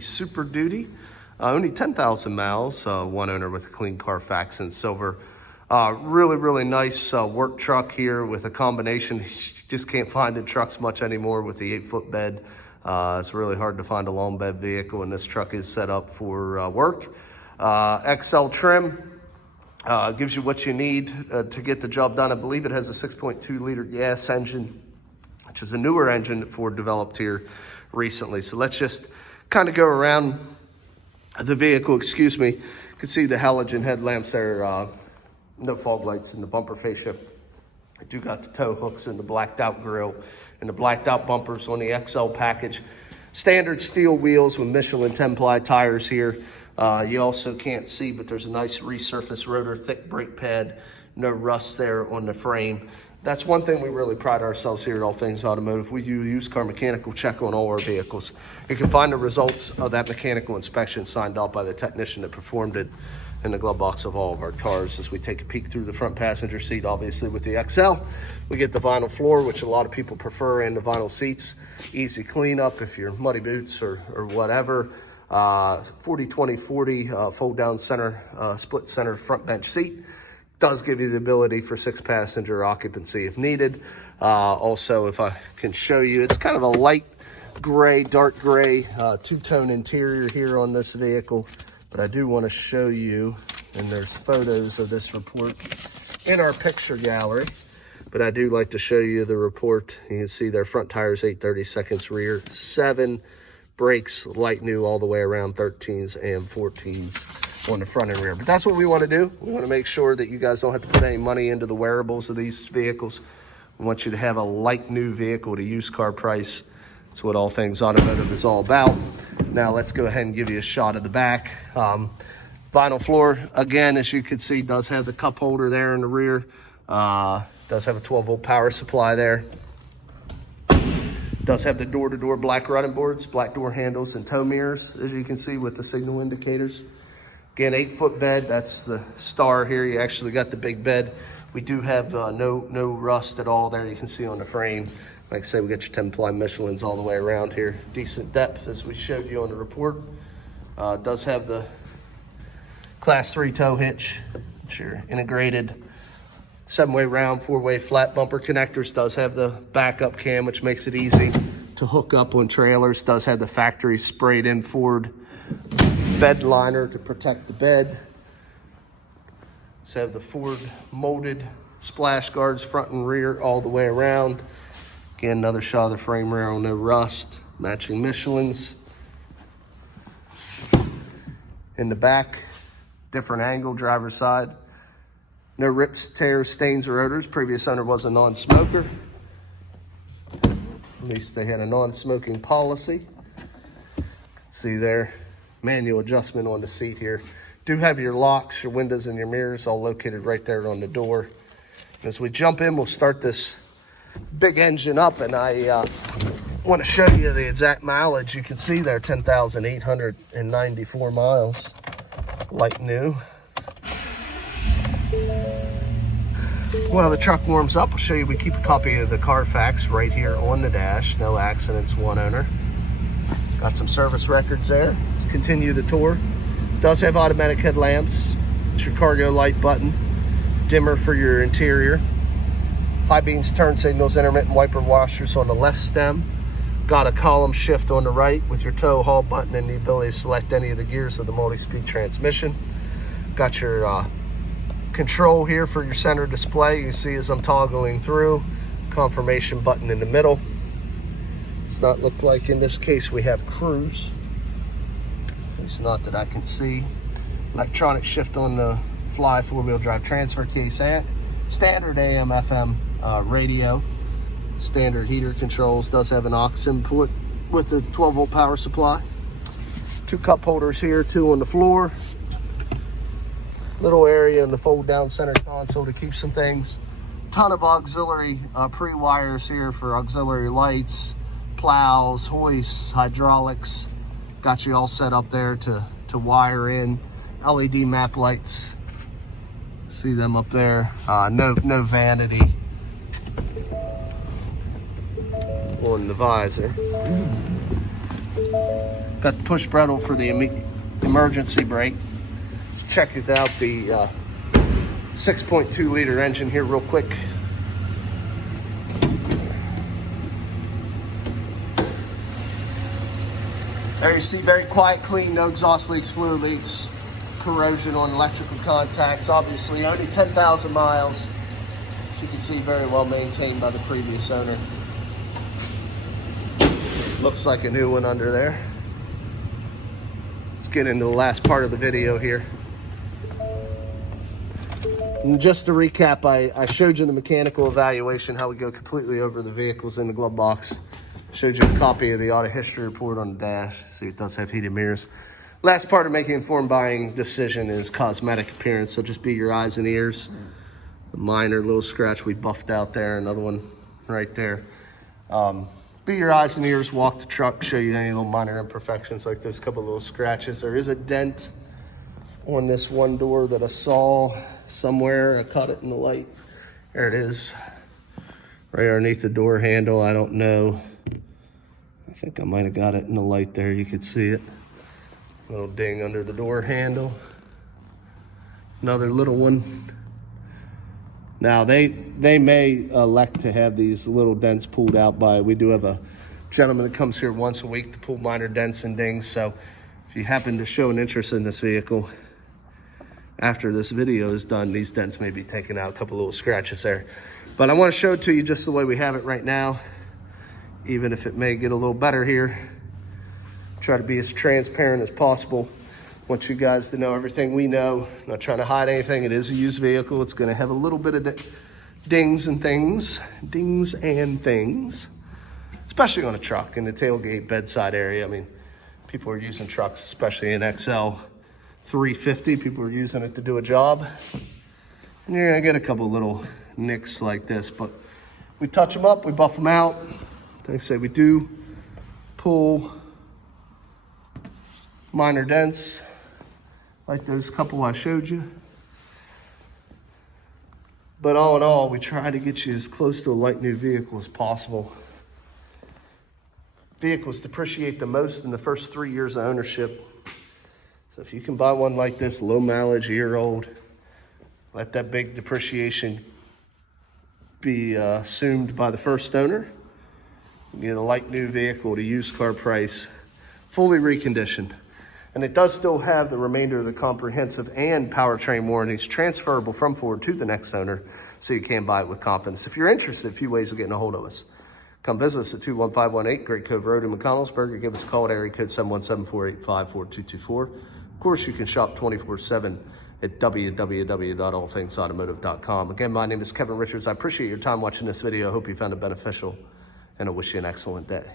Super Duty, only 10,000 miles, one owner with a clean Carfax in silver. Really nice work truck here with a combination. You just can't find in trucks much anymore with the 8-foot bed. It's really hard to find a long bed vehicle, and this truck is set up for work. XL trim, gives you what you need to get the job done. I believe it has a 6.2 liter gas engine, which is a newer engine that Ford developed here recently. So let's just kind of go around the vehicle. Excuse me. You can see the halogen headlamps there, no fog lights in the bumper fascia. I do got the tow hooks and the blacked out grille and the blacked out bumpers on the XL package. Standard steel wheels with Michelin 10-ply tires here. You also can't see, but there's a nice resurfaced rotor, thick brake pad, no rust there on the frame. That's one thing we really pride ourselves here at All Things Automotive. We do a used car mechanical check on all our vehicles. You can find the results of that mechanical inspection signed off by the technician that performed it in the glove box of all of our cars. As we take a peek through the front passenger seat, obviously with the XL, we get the vinyl floor, which a lot of people prefer, and the vinyl seats. Easy cleanup if you're muddy boots or whatever. 40-20-40 fold down center, split center front bench seat. Does give you the ability for 6-passenger occupancy if needed. Also, if I can show you, it's kind of a light gray, dark gray, two-tone interior here on this vehicle. But I do want to show you, and there's photos of this report in our picture gallery. But I do like to show you the report. You can see their front tires 8/32 rear, 7 brakes, light new all the way around, 13s and 14s on the front and rear. But that's what we want to do. We want to make sure that you guys don't have to put any money into the wearables of these vehicles. We want you to have a like new vehicle at a used car price. That's what All Things Automotive is all about. Now let's go ahead and give you a shot of the back. Vinyl floor, again, as you can see, does have the cup holder there in the rear. Does have a 12-volt power supply there. Does have the door-to-door black running boards, black door handles, and tow mirrors, as you can see with the signal indicators. Again, 8-foot bed, that's the star here. You actually got the big bed. We do have no rust at all there. You can see on the frame. Like I said, we got your 10-ply Michelins all the way around here. Decent depth, as we showed you on the report. Does have the Class 3 tow hitch, which are integrated 7-way round, 4-way flat bumper connectors. Does have the backup cam, which makes it easy to hook up on trailers. Does have the factory sprayed in Ford bed liner to protect the bed. Does have the Ford molded splash guards front and rear all the way around. Again, another shot of the frame rail, no rust, matching Michelins. In the back, different angle, driver's side. No rips, tears, stains, or odors. Previous owner was a non-smoker. At least they had a non-smoking policy. See there, manual adjustment on the seat here. Do have your locks, your windows, and your mirrors all located right there on the door. As we jump in, we'll start this big engine up, and I want to show you the exact mileage. You can see there, 10,894 miles, like new. While the truck warms up, I'll show you we keep a copy of the Carfax right here on the dash. No accidents, one owner. Got some service records there. Let's continue the tour. Does have automatic headlamps. It's your cargo light button. Dimmer for your interior. High beams, turn signals, intermittent wiper washers on the left stem. Got a column shift on the right with your tow haul button and the ability to select any of the gears of the multi-speed transmission. Got your control here for your center display. You can see as I'm toggling through, confirmation button in the middle. It's not look like in this case we have cruise. It's not that I can see. Electronic shift on the fly 4-wheel drive transfer case. Standard AM FM radio. Standard heater controls. Does have an aux input with a 12-volt power supply. 2 cup holders here, 2 on the floor. Little area in the fold down center console to keep some things. Ton of auxiliary pre-wires here for auxiliary lights, plows, hoists, hydraulics. Got you all set up there to wire in. LED map lights. See them up there. No vanity on the visor. Got the push pedal for the emergency brake. Let's check out the 6.2 liter engine here real quick. There you see, very quiet, clean, no exhaust leaks, fluid leaks, corrosion on electrical contacts. Obviously, only 10,000 miles. As you can see, very well maintained by the previous owner. Looks like a new one under there. Let's get into the last part of the video here. And just to recap, I showed you the mechanical evaluation, how we go completely over the vehicles in the glove box. Showed you a copy of the auto history report on the dash. See, it does have heated mirrors. Last part of making an informed buying decision is cosmetic appearance. So just be your eyes and ears. The minor little scratch we buffed out there, another one right there. Be your eyes and ears, walk the truck, show you any little minor imperfections like those couple little scratches. There is a dent on this one door that I saw somewhere. I caught it in the light. There it is, right underneath the door handle. I don't know. I think I might have got it in the light there. You could see it. Little ding under the door handle. Another little one. Now they may elect to have these little dents pulled out by, we do have a gentleman that comes here once a week to pull minor dents and dings. So if you happen to show an interest in this vehicle, after this video is done, these dents may be taken out, a couple little scratches there. But I want to show it to you just the way we have it right now, even if it may get a little better here. Try to be as transparent as possible. Want you guys to know everything we know. Not trying to hide anything. It is a used vehicle. It's going to have a little bit of dings and things. Dings and things. Especially on a truck in the tailgate bedside area. I mean, people are using trucks, especially in XL350. People are using it to do a job. And you're going to get a couple little nicks like this. But we touch them up. We buff them out. Like I say, we do pull minor dents like those couple I showed you. But all in all, we try to get you as close to a like new vehicle as possible. Vehicles depreciate the most in the first 3 years of ownership. So if you can buy one like this, low mileage, year-old, let that big depreciation be assumed by the first owner. You get a like new vehicle at a used car price, fully reconditioned. And it does still have the remainder of the comprehensive and powertrain warranties transferable from Ford to the next owner, so you can buy it with confidence. If you're interested, a few ways of getting a hold of us. Come visit us at 21518 Great Cove Road in McConnellsburg, or give us a call at area code 717-485-4224. Of course, you can shop 24/7 at www.allthingsautomotive.com. Again, my name is Kevin Richards. I appreciate your time watching this video. I hope you found it beneficial, and I wish you an excellent day.